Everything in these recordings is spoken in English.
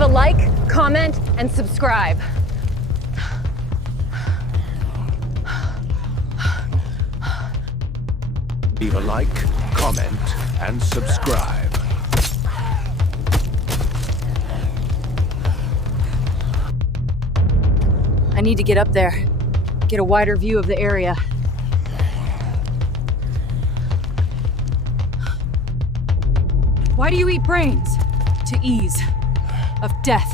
Leave a like, comment, and subscribe. Leave a like, comment, and subscribe. I need to get up there. Get a wider view of the area. Why do you eat brains? To ease. Of death.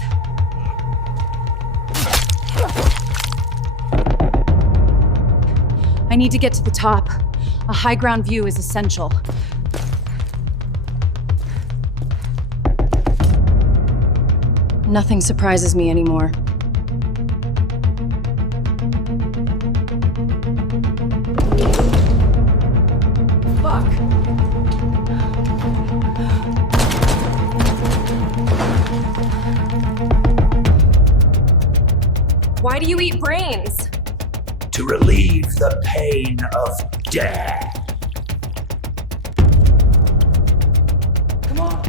I need to get to the top. A high ground view is essential. Nothing surprises me anymore. Fuck! Why do you eat brains? To relieve the pain of death. Come on!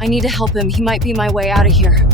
I need to help him. He might be my way out of here.